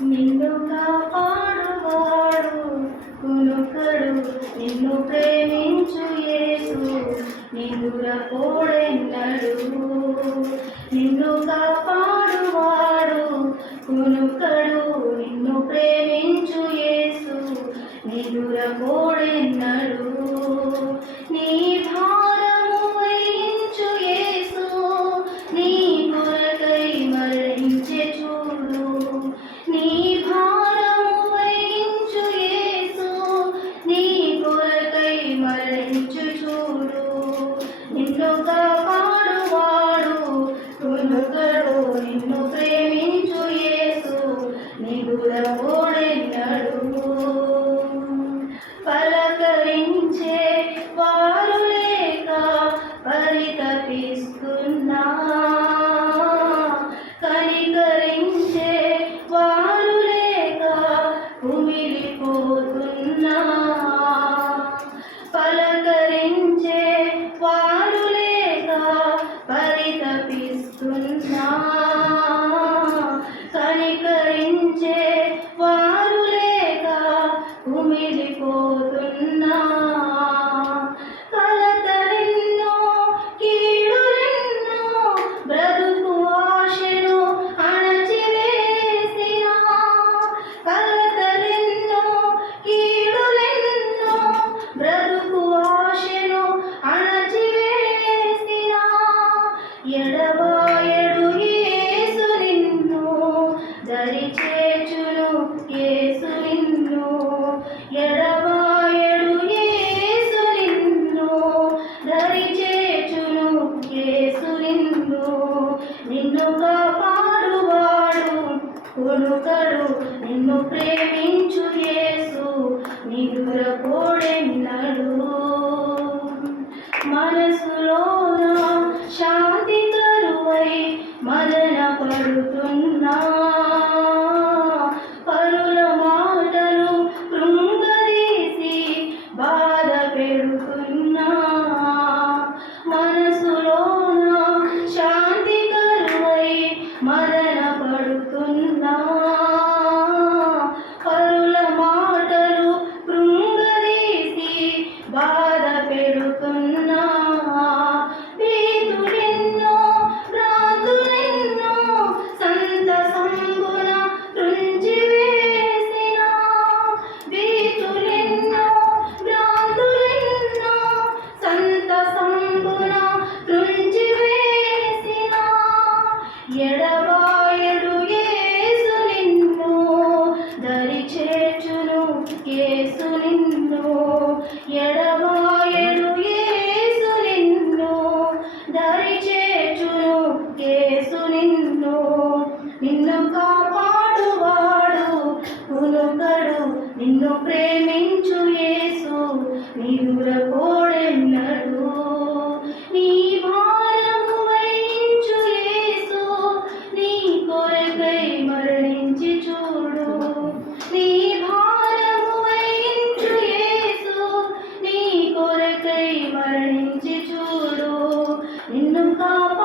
నిన్ను కాపాడువాడు కునుకడు, నిన్ను ప్రేమించు యేసు నిదురపోడెన్నడు. నిన్ను కాపాడువాడు కునుకడు, నిన్ను ప్రేమించు యేసు నిదురపోడెన్నడు. నీ భారము వహించు యేసు నీ కొరకై మరణించె చూడు. నీ భారము వహించు యేసు నీ కొరకై మరణించు చూడు. నిన్ను కాపాడువాడు కునుకడు, నిన్ను ప్రేమించు యేసు నిదురపోడెన్నడు. పలకరించే వారు లేక పరితపిస్తున్నా, కనికరించే వారు లేక కుమిలిపోతున్నా. పలకరించే వారు లేక పరితపిస్తున్నా, కనికరించే వారు లేక కుమిలిపోతున్నా. కలతలెన్నో కీడులెన్నో బ్రతుకు ఆశను అణచివేసిన, కలతలెన్నో కీడులెన్నో బ్రతుకు ఆశను అణచివేసిన. ఎడబాయడు యేసు నిన్ను దరిచేర్చును, యేసు నిన్ను ఎడబాయడు, యేసు నిన్ను దరిచేర్చును, యేసు నిన్ను. నిన్ను కాపాడువాడు కునుకడు, నిన్ను ప్రేమించు యేసు నిదురపోడెన్నడు. మనసులోన శాంతి కరువై మదన పడుతున్నా, పరుల మాటలు కృంగదీసి బాధ పెడుతున్నా. మనసులోన శాంతి కరువై మదన పడుతున్నా, పరుల మాటలు కృంగదీసి బాధ పెడుతున్నా. భీతులెన్నో భ్రాంతులెన్నో సంతసంబున త్రుంచివేసిన, భీతులెన్నో భ్రాంతులెన్నో సంతసంబున త్రుంచివేసిన. ఎడబాయడు యేసు నిన్ను దరిచేర్చును, యేసు నిన్ను ఎడబాయడు, యేసు నిన్ను దరిచేర్చును, యేసు నిన్ను. నిన్ను కాపాడువాడు కునుకడు, నిన్ను ప్రేమించు యేసు నిదురపోడెన్నడు. నీ భారము వహించు యేసు నీ కొరకై మరణించి చూడు. నీ భారము వహించు యేసు నీ కొరకై మరణించి చూడు. నిన్ను కాపాడు